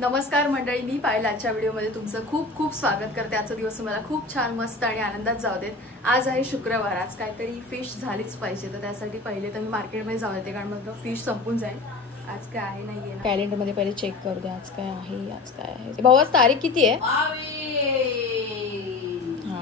नमस्कार मंडळी, मी पायल आजच्या व्हिडिओमध्ये तुमचं खूप खूप स्वागत करते। आजचा दिवस तुम्हाला खूप छान मस्त आणि आनंदात जाऊ देत। आज आहे शुक्रवार, आज काहीतरी फिश झालीच पाहिजे, तर त्यासाठी पहिले तर मी मार्केटमध्ये जाऊन येते, कारण मग फिश संपून जाईल। आज काय आहे नाहीये ना, कॅलेंडरमध्ये पहिले चेक करू दे आज काय आहे। आज काय आहे भाऊ, आज तारीख किती आहे?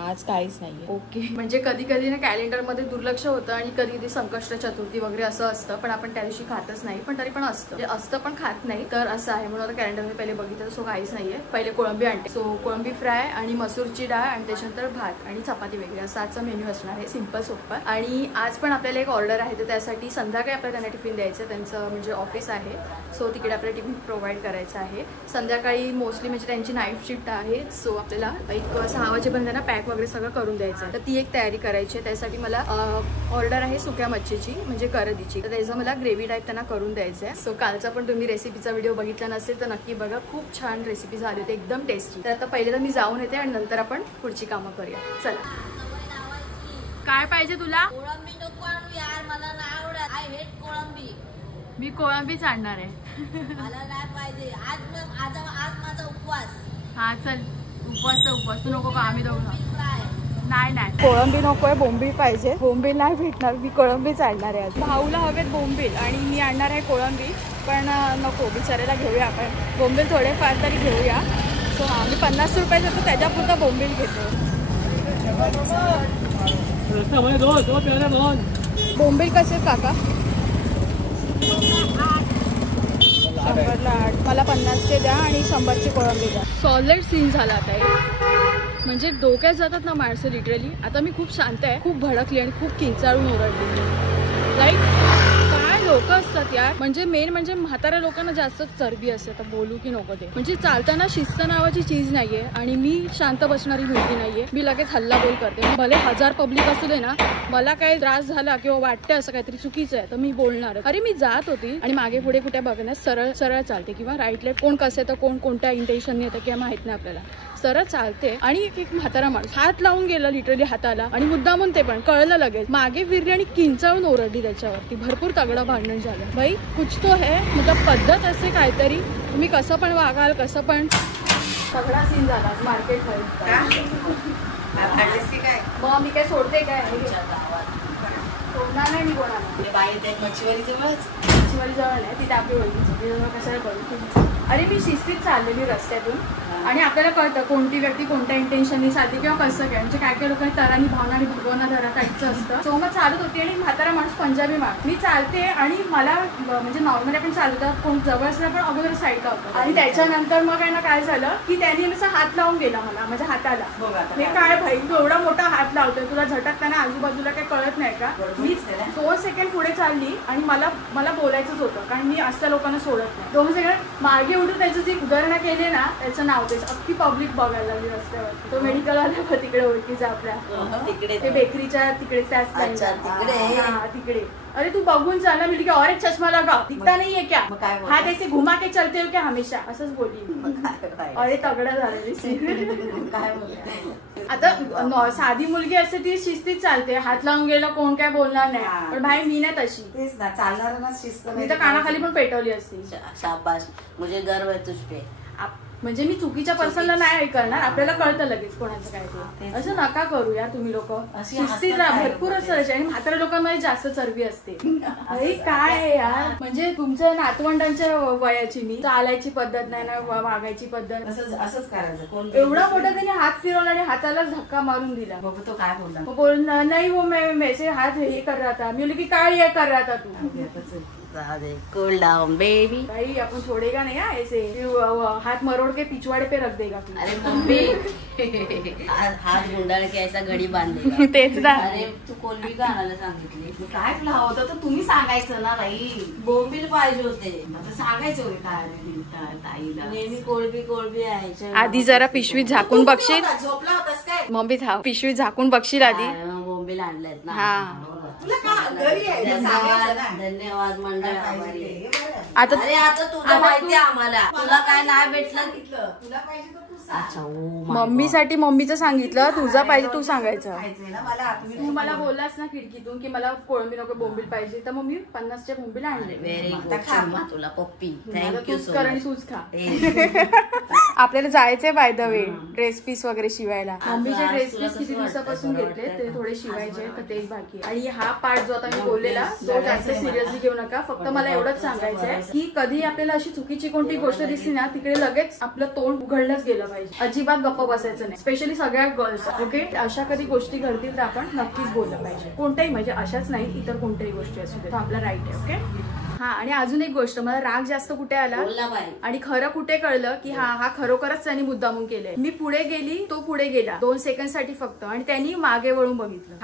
आज काहीच नाहीये। ओके, म्हणजे कधी कधी ना कॅलेंडर मध्ये दुर्लक्ष होतं आणि कधी कधी संकष्ट चतुर्थी वगैरे असं असतं, पण आपण त्या दिवशी खातच नाही, पण तरी पण असतं पण खात नाही, तर असं आहे। म्हणून आता कॅलेंडर मध्ये पहिले बघितलं, सो काहीच नाहीये। पहिले कोळंबी आणते, सो कोळंबी फ्राय आणि मसूरची डाळ आणि त्याच्यानंतर भात आणि चपाती वगैरे असा आजचा मेन्यू असणार आहे, सिंपल सोपं। आणि आज पण आपल्याला एक ऑर्डर आहे, तर त्यासाठी संध्याकाळी आपल्याला त्यांना टिफिन द्यायचं, त्यांचं म्हणजे ऑफिस आहे, सो तिकडे आपल्याला टिफिन प्रोव्हाइड करायचं आहे। संध्याकाळी मोस्टली म्हणजे त्यांची नाईट शिफ्ट आहे, सो आपल्याला एक 6 वाजेपर्यंत त्यांना पॅक वगैरे सगळं करून द्यायचं, तर ती एक तयारी करायची आहे। त्यासाठी मला ऑर्डर आहे सुक्या मच्छीची, म्हणजे करदीची, तर त्याचं मला ग्रेव्ही टाईप त्यांना करून द्यायचं आहे। सो कालचा पण तुम्ही रेसिपीचा व्हिडिओ बघितला नसेल तर नक्की बघा, खूप छान रेसिपी झाली होती, एकदम टेस्टी। तर आता पहिले तर मी जाऊन येते आणि नंतर आपण पुढची कामं करूया। चला, काय पाहिजे तुला? कोळंबी नको आणू यार, मला नाही आवडत। आय हेट कोळंबी। मी कोळंबीच आणणार आहे। मला नाही पाहिजे आज माझा उपवास। हा चल, उपवास तू नको का, आम्ही दोघं फ्राय नाही कोळंबी नकोय, बोंबील पाहिजे। बोंबील नाही भेटणार, मी कोळंबीच आणणार आहे आज। भाऊला हवेत बोंबील आणि मी आणणार आहे कोळंबी, पण नको बिचाऱ्याला घेऊया आपण, बोंबील थोडेफार तरी घेऊया। सो आम्ही 50 रुपये देतो, त्याच्यापुरता बोंबील घेतो। बोंबील कसे काका? 100ला 8, मला 50चे द्या आणि 100ची कोळंबी द्या। सॉलिड सीन झाला आता, म्हणजे डोक्यात जातात ना माणसं लिटरली। आता मी खूप शांत आहे, खूप भडकली आणि खूप किंचाळून ओरडली। लाईक काय लोक असतात यार, म्हणजे मेन म्हणजे म्हाताऱ्या लोकांना जास्त चरबी असते, तर बोलू की नको ते। म्हणजे चालताना शिस्त नावाची चीज नाहीये, आणि मी शांत बसणारी मुलगी नाहीये, मी लगेच हल्ला बोल करते। भले 1000 पब्लिक असू दे ना, मला काही त्रास झाला किंवा वाटते असं काहीतरी चुकीचं आहे तर मी बोलणार। अरे मी जात होती आणि मागे पुढे कुठे बघण्यास सरळ सरळ चालते, किंवा राईट लेफ्ट कोण कसं येतं, कोण कोणत्या इंटेन्शनने येतं किंवा माहित नाही आपल्याला, सरळ चालते। आणि एक म्हातारा माणूस हात लावून गेला लिटरली हाताला, आणि मुद्दामून ते पण कळलं लगेच, मागे फिरली आणि किंचाळून ओरडली त्याच्यावरती। भरपूर तगडं भांडण झालं। भाई कुछ तो है, मतलब पद्धत असते काहीतरी, तुम्ही कसं पण वागाल, कसं पण। तगडा सीन झाला मार्केट मध्ये। मग मी काय सोडते काय? सोडणार नाही मी कोणाला। मच्छीवारी जवळच, मच्छीवारी जवळ नाही, तिथे आपली ओळखीची, कशाला करू। अरे मी शिस्तीत चाललेली रस्त्यातून, आणि आपल्याला कळतं कोणती व्यक्ती कोणत्या इंटेन्शननी चालते किंवा कसं काय, म्हणजे काय काय लोकांनी तरानी भावना आणि भगवाना धरा टाईपचं असतं। सो मग चालत होती आणि म्हातारा माणूस पंजाबी माणूस, मी चालते आणि मला म्हणजे नॉर्मली आपण चालतात, कोण जवळ असलं पण अगोदर साईडला होतं, आणि त्याच्यानंतर मग आहे ना काय झालं की त्यांनी असं हात लावून गेला मला, माझ्या हाताला। हे काय भाई, तू एवढा मोठा हात लावतोय, तुला झटकताना आजूबाजूला काही कळत नाही का? मी 2 सेकंड पुढे चालली आणि मला बोलायचंच होतं, कारण मी असल्या लोकांना सोडत नाही। 2 सेकंड मागे उठून त्याची जी उदाहरणं केली ना, त्याचं नाव तेच, अख्खी पब्लिक बघायला लागली रस्त्यावर। तो मेडिकल आला तिकडे ओळखीचा आपल्या, ते बेकरीच्या तिकडे, त्याच तिकडे। अरे तू बघून चालला, मी की और एक चष्मा लगाओ, दिखता नहीं है क्या, हाथ ऐसे घुमा के चलते हो क्या हमेशा, असंच बोलली। अरे तगडा झालेली। आता साधी मुलगी असते ती शिस्तीत चालते, हात लावून गेला कोण काय बोलणार नाही, पण भाई मी नाही तशी, चालणार शिस्त, मी तर कानाखाली पण पेटवली असती। शाबाश, मुझे गर्व है तुझ पे। म्हणजे मी चुकीच्या पर्सनला नाही करणार, आपल्याला कळतं लगेच कोणाचं काय ते। असं नका करू यार तुम्ही लोक, शिस्तीत राहा। भरपूर असं, आणि म्हाताऱ्या लोकांमध्ये जास्त चरबी असते। अरे काय आहे यार, म्हणजे तुमच्या नातवंडांच्या वयाची मी, चालायची पद्धत नाही ना, वागायची पद्धत, असंच करायचं। एवढा मोठा त्याने हात फिरवला आणि हाताला धक्का मारून दिला। तो काय बोलला? नाही वो मैं हात हे कर रहा था। मी बोली की काय हे कर रहा था तू? Cool down baby. भाई अपन छोड़ेगा नहीं ऐसे, हाथ मरोड़ के पिछवाड़े पे रख देगा। अरे मम्मी, हात गुंडाळ के ऐसा घडी बांधलेगा। तेच ना। अरे तू कोलंबी का आणायला सांगितली? काय तुला हवं होतं तर तुम्ही सांगायचं ना बाई, बोंबील पाहिजे होते, सांगायचं होते ताईला, नेहमी कोळंबी आहे। आधी जरा पिशवी झाकून बघशील, झोपला होतास काय? मम्मी पिशवी झाकून बघशील आधी। बोंबील आणलेत ना। हा धन्यवाद मंडळ। आता अरे आता तुझं माहिती आम्हाला, तुला काय नाही भेटलं तुला पाहिजे तर तू सांग. मम्मीसाठी मम्मीचं सांगितलं, तुझा पाहिजे तू सांगायचं. तू मला मला बोललास ना खिडकीतून की मला कोळंबी नको बोंबील पाहिजे, तर मम्मी 50च्या बोंबील आणले. व्हेरी गुड तुला पप्पी. थँक्यू तूच सो कर आणि मच. तूच खा. आपल्याला जायचंय by the way dress piece वगैरे शिवायला. मम्मीचे आज ड्रेस तुला पीस किती कसं दिवसापासून वाटतं? घेतले, ते बरं थोडे वाटतं? शिवायचे आज तर तेच बाकी आहे. आणि हा पार्ट जो आता मी बोललेला तो जास्त सिरियसली घेऊ नका. फक्त मला एवढंच सांगायचंय की कधी आपल्याला अशी चुकीची कोणती गोष्ट दिसली ना, तिकडे लगेच आपलं तोंड उघडलंच गेलं पाहिजे. अजिबात गप्प बसायचं नाही, स्पेशली सगळ्या गर्ल्स. ओके, अशा कधी गोष्टी घडतील तर आपण नक्कीच बोललं पाहिजे. कोणत्याही म्हणजे अशाच नाही, इतर कोणत्याही गोष्टी असू दे, आपला राईट आहे. ओके. हा, आणि अजून एक गोष्ट, मला राग जास्त कुठे आला आणि खरं कुठे कळलं की हा खरोखरच त्यांनी मुद्दामून केलंय. मी पुढे गेली, तो पुढे गेला 2 सेकंड साठी फक्त, आणि त्यांनी मागे वळून बघितलं.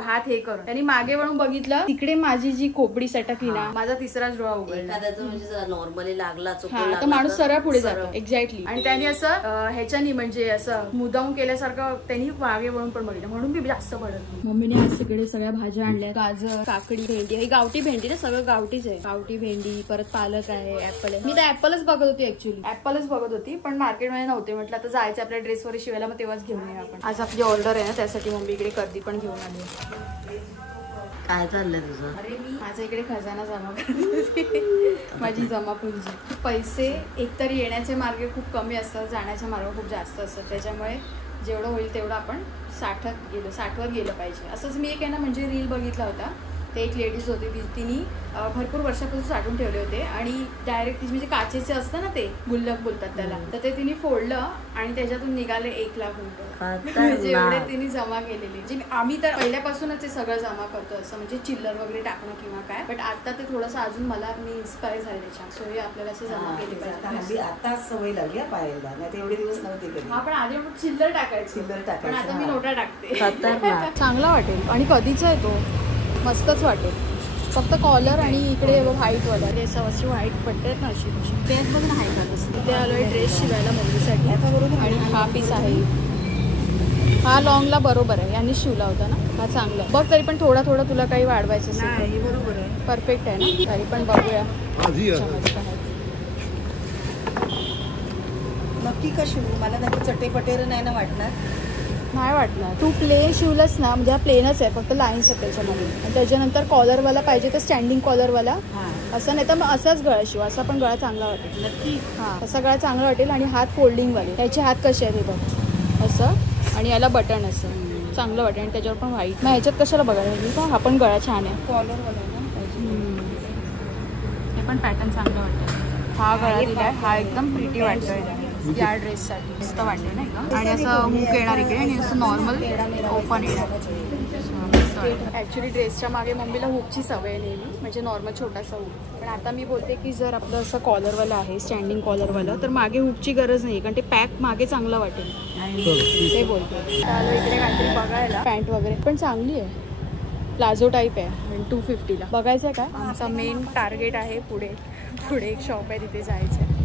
हात हे करून त्यांनी मागे वळून बघितलं. तिकडे माझी जी खोपडी सटकली ना, माझा तिसराच डोळा उघडला. म्हणजे नॉर्मली लागला तर माणूस सरळ पुढे जातो. एक्झॅक्टली. आणि त्यांनी असं ह्याच्यानी म्हणजे असं मुद्दामून केल्यासारखं त्यांनी मागे वळून पण बघितलं, म्हणून मी जास्त पडत. मम्मीने आज तिकडे सगळ्या भाज्या आणल्या, गाजर, काकडी, भेंडी. ही गावठी भेंडी ना, सगळं गावठीच आहे. गावठी भेंडी, परत पालक आहे, ऍपल आहे. मी तर ऍपलच बघत होती, ऍक्च्युली ऍपलच बघत होती, पण मार्केटमध्ये नव्हते. म्हटलं आता जायचं आपल्या ड्रेस वगैरे शिवायला, मग तेव्हाच घेऊन येऊ आपण. आज आपली ऑर्डर आहे ना, त्यासाठी मम्मी इकडे कर्दी पण घेऊन आली. काय चाललंय तुझं? अरे मी माझ्या इकडे खजाना जमा करत होती, माझी जमापुंजी. पैसे एकतर येण्याचे मार्ग खूप कमी असतात, जाण्याचे मार्ग खूप जास्त असतात. त्याच्यामुळे जेवढं होईल तेवढं आपण साठवत गेलं पाहिजे. असंच मी एक आहे ना म्हणजे रील बघितला होता. ते एक लेडीज होती, तिने भरपूर वर्षापासून साठवून ठेवले होते आणि डायरेक्ट म्हणजे काचेचे असतं ना ते गुल्लक बोलतात त्याला, तर ते तिने फोडलं आणि त्याच्यातून निघाले 1 लाख रुपये. म्हणजे एवढे तिने जमा केलेले. जे आम्ही तर पहिल्यापासूनच ते सगळं जमा करतो, असं म्हणजे चिल्लर वगैरे टाकणं किंवा काय. बट आता ते थोडंसं अजून मला मी इन्स्पायर झाले त्याच्या. सो हे आपल्याला असं जमा केले पाहिजे. आता सवय लागली पाहायला, नाही एवढे दिवस नव्हते. हा, पण आधी चिल्लर टाकायची, पण आता मी नोटा टाकते. चांगला वाटेल. आणि कधीच आहे तो मस्तच वाटेल. फक्त कॉलर आणि इकडे व्हाईट वाला अशी व्हाईट पट्टे आहेत ना, अशी तशी तेच बघ ना आहे का तसं. इथे आलोय ड्रेस शिवायला मुलीसाठी. आणि हा पीस आहे, हा लॉंगला बरोबर आहे, यांनी शिवला होता ना. हा चांगला बघ, तरी पण थोडा तुला काही वाढवायचं असेल बरोबर आहे, परफेक्ट आहे ना. तरी पण बघूया नक्की का शिवू. मला नक्की चटेपटेर नाही ना वाटणार. नाही वाटणार. तू प्लेन शिवलंस ना, म्हणजे हा प्लेनच आहे, फक्त लाईन्स आहे त्याच्यामध्ये. आणि त्याच्यानंतर कॉलरवाला पाहिजे तर स्टँडिंग कॉलरवाला, असं नाही तर मग असाच गळा शिव. असा पण गळा चांगला वाटेल. नक्की. हा, असा गळा चांगला वाटेल. आणि हात फोल्डिंगवाले, त्याचे हात कसे आहेत हे बघ, असं. आणि याला बटन असं चांगलं वाटेल. आणि त्याच्यावर पण व्हाईट. मग ह्याच्यात कशाला बघायला, हा पण गळा छान आहे. कॉलरवाला ना हे पण पॅटर्न चांगलं वाटतं. हा गळा दिलाय, हा एकदम प्रिटी वाटतोय या ड्रेससाठी. मस्त वाटतं ना एकदम. आणि असं हुक येणार इकडे आणि असं नॉर्मल ओपन येणार. ऍक्च्युली ड्रेसच्या मागे मम्मीला हुकची सवय आहे नेहमी, म्हणजे नॉर्मल छोटासा हुक. पण आता मी बोलते की जर आपलं असं कॉलरवाला आहे, स्टँडिंग कॉलरवालं, तर मागे हुकची गरज नाही, कारण ते पॅक मागे चांगलं वाटेल. ते बोलते. चालू इकडे काहीतरी बघायला. पॅन्ट वगैरे पण चांगली आहे, प्लाझो टाईप आहे. आणि 250ला बघायचं आहे का. आमचा मेन टार्गेट आहे पुढे एक शॉप आहे, तिथे जायचं आहे.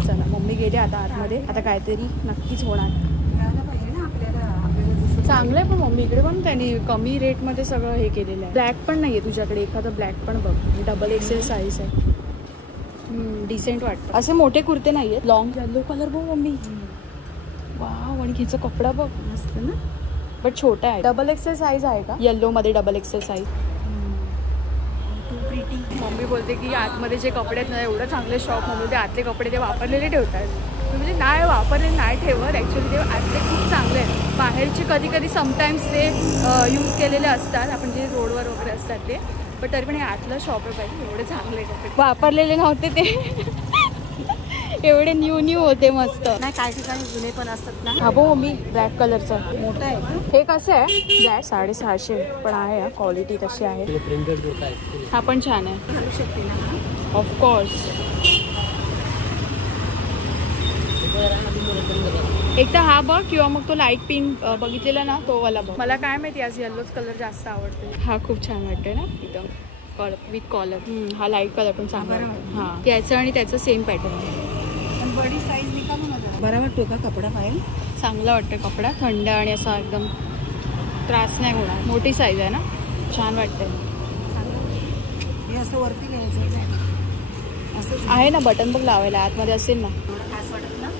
चला, मम्मी गेले आता आतमध्ये. आता काहीतरी नक्कीच होणार. चांगलं आहे पण मम्मी इकडे पण त्यांनी कमी रेटमध्ये सगळं हे केलेलं आहे. ब्लॅक पण नाहीये तुझ्याकडे, एखादं ब्लॅक पण बघ. डबल XL साईज आहे, डिसेंट वाटतं. असे मोठे कुर्ते नाहीये. लॉंग येलो कलर बघ मम्मी, वाव. आणि हिचा कपडा बघ, मस्त ना, बट छोटा आहे. डबल XL साईज आहे का येल्लो मध्ये? Double XL size. मम्मी बोलते की आतमध्ये जे कपडे आहेत ना, एवढं चांगले शॉप मम्मी, ते आतले कपडे ते वापरलेले ठेवतात. म्हणजे नाही वापरलेले नाही ठेवत ॲक्च्युली, ते आतले खूप चांगले आहेत. बाहेरचे कधी समटाईम्स ते यूज केलेले असतात, आपण जे रोडवर वगैरे असतात ते. पण तरी पण हे आतलं शॉप आहे पाहिजे, एवढे चांगले कपडे वापरलेले नव्हते ते. एवढे न्यू होते मस्त. नाही, काही ठिकाणी जुने पण असतात ना. हा बो मी ब्लॅक कलरचा मोठा आहे. हे कसं आहे ब्लॅक? 650 पण आहे, क्वालिटी तशी आहे. हा पण छान आहे, घालू शकते ना ऑफकोर्स. एक तर हा बघ, किंवा मग तो लाईट पिंक बघितलेला ना, तो वाला बघ. मला काय माहिती, आज येल्लोच कलर जास्त आवडते. हा खूप छान वाटतोय ना एकदम विथ कॉलर. हा लाईट कलर पण चांगला वाटतो. हा, त्याचं आणि त्याचं सेम पॅटर्न आहे. पण बडी साईज निघा बरा वाटतो का कपडा पाहिजे? चांगला वाटतं कपडा, थंड आणि असा एकदम त्रास नाही होणार. मोठी साईज आहे ना, छान वाटतंय. हे असं वरती घ्यायचं. असंच आहे ना बटन बघ लावायला, आतमध्ये असेल ना. खास वाटत ना.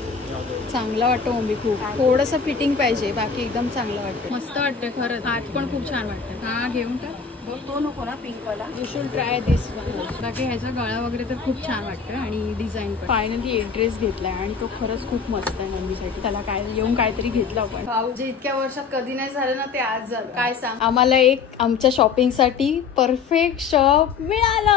चांगला वाटतो मम्मी खूप. थोडंसं फिटिंग पाहिजे, बाकी एकदम चांगलं वाटतं. मस्त वाटतं खरंच. आत पण खूप छान वाटतं. हा घेऊन टाक. तो नको ना पिंक वाला. You should try this one. बाकी ह्याचा गळा वगैरे तर खूप छान वाटतं आणि डिझाईन पण. फायनली एक ड्रेस घेतलाय आणि तो खरंच खूप मस्त आहे मम्मीसाठी. त्याला काय येऊन काहीतरी घेतलं आपण. भाऊ जे इतक्या वर्षात कधी नाही झालं ना ते आज झालं. काय सांग, आम्हाला एक आमच्या शॉपिंग साठी परफेक्ट शॉप मिळाला.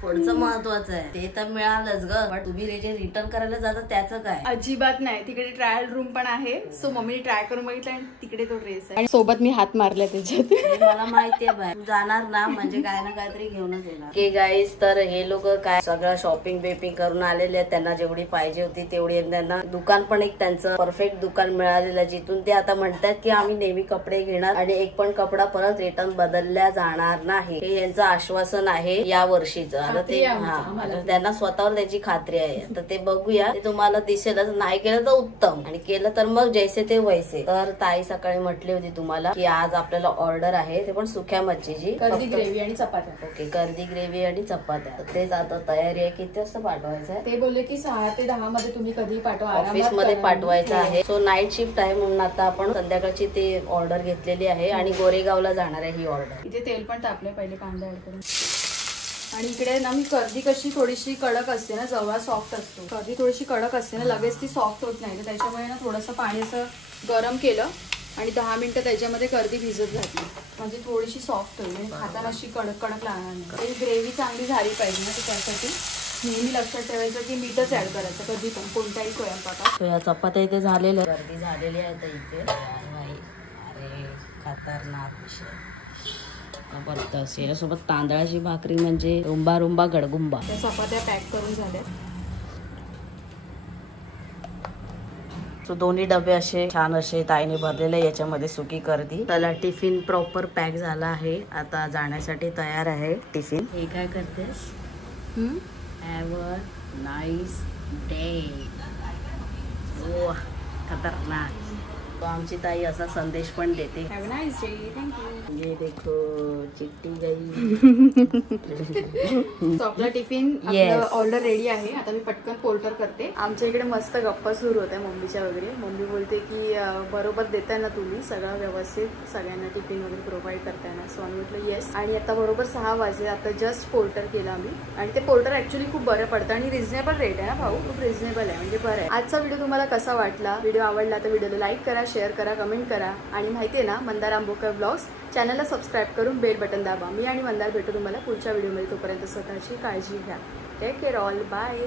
पुढचं महत्वाचं आहे ते तर मिळालंच ग, पण तुम्ही रिटर्न करायला जाता त्याचं काय? अजिबात नाही. तिकडे ट्रायल रूम पण आहे. सो मम्मीने ट्राय करून बघितलं आणि तिकडे तो ड्रेस आहे आणि सोबत मी हात मारला त्याच्यात. मला माहितीये बाय, तू जाणार ना म्हणजे काय ना काहीतरी घेऊनच येणार. की गाईस, तर हे लोक काय सगळं शॉपिंग बेपिंग करून आलेले आहेत. त्यांना जेवढी पाहिजे होती तेवढी, त्यांना दुकान पण एक त्यांचं परफेक्ट दुकान मिळालेलं, जिथून ते आता म्हणतात की आम्ही नेहमी कपडे घेणार आणि एक पण कपडा परत रिटर्न बदलल्या जाणार नाही. हे यांचं आश्वासन आहे या वर्षीचं. आता ते त्यांना स्वतःवर त्याची खात्री आहे. तर ते बघूया, ते तुम्हाला दिसेलच. नाही केलं तर उत्तम, आणि केलं तर मग जैसे ते वैसे. तर ताई सकाळी म्हटली होती तुम्हाला की आज आपल्याला ऑर्डर आहे, ते पण सुक्या मच्छीची, कर्दी ग्रेव्ही आणि चपात्या. ओके, कर्दी ग्रेव्ही आणि चपात्या. तेच आता तयारी आहे. किती वाजता पाठवायचं आहे? ते बोलले की 6 ते 10 मध्ये तुम्ही कधी पाठवा, ऑफिस मध्ये पाठवायचं आहे. सो नाईट शिफ्ट आहे म्हणून आता आपण संध्याकाळची ते ऑर्डर घेतलेली आहे आणि गोरेगावला जाणार आहे ही ऑर्डर. इथे तेल पण तापले, पहिले कांदा ऍड करून. आणि इकडे ना मी कर्दी कशी थोडीशी कडक असते ना, जवळ सॉफ्ट असतो. कर्दी थोडीशी कडक असते ना, लगेच ती सॉफ्ट होत नाही. तर त्याच्यामुळे ना थोडंसं पाणी असं गरम केलं आणि 10 मिनिटं त्याच्यामध्ये कर्दी भिजत घातली, म्हणजे थोडीशी सॉफ्ट होईल आणि खाताना अशी कडक कडक लागणार नाही. ग्रेव्ही चांगली झाली पाहिजे ना, तर त्यासाठी नेहमी लक्षात ठेवायचं की मीठच ऍड करायचं कधी पण कोणत्याही स्वयंपाकात. या चपात्या इथे झालेल्या, गर्दी झालेली आहे इथे. अरे खतरनाक विषय. जबरदस्त. याच्यासोबत तांदळाची भाकरी म्हणजे रुंबा रुंबा गडगुंबा. त्या चपात्या पॅक करून झाल्या. सो दोन्ही डबे असे छान असे ताईने भरलेले. याच्यामध्ये सुकी कर्दी. त्याला टिफिन प्रॉपर पॅक झाला आहे. आता जाण्यासाठी तयार आहे टिफिन. हे काय करतेस? Have a nice day. ओ खतरनाक. तो आमची ताई असा संदेश पण देते. Have a nice day, thank you. ये देखो चिट्टी गई. तो आपला टिफिन ऑर्डर रेडी आहे. आता मी पटकन पोर्टर करते. आमच्या इकडे मस्त गप्पा सुरू होत्या मम्मीच्या वगैरे. मम्मी बोलते की बरोबर देताय ना तुम्ही सगळं व्यवस्थित, सगळ्यांना टिफिन वगैरे प्रोव्हाइड करताय ना. सो आम्ही म्हटलं येस. आणि आता बरोबर 6 वाजले. आता जस्ट पोर्टर केलं आम्ही आणि ते पोर्टर ऍक्च्युली खूप बरं पडतं आणि रिझनेबल रेट आहे ना भाऊ, खूप रिझनेबल आहे, म्हणजे बरं आहे. आजचा व्हिडिओ तुम्हाला कसा वाटला? व्हिडिओ आवडला तर व्हिडिओला लाईक करा, शेअर करा, कमेंट करा आणि माहिती आहे ना मंदार आंबोकर ब्लॉग्स चॅनलला सबस्क्राईब करून बेल बटन दाबा. मी आणि मंदार भेटू तुम्हाला पुढच्या व्हिडिओमध्ये. तोपर्यंत स्वतःची काळजी घ्या. Take care all. बाय.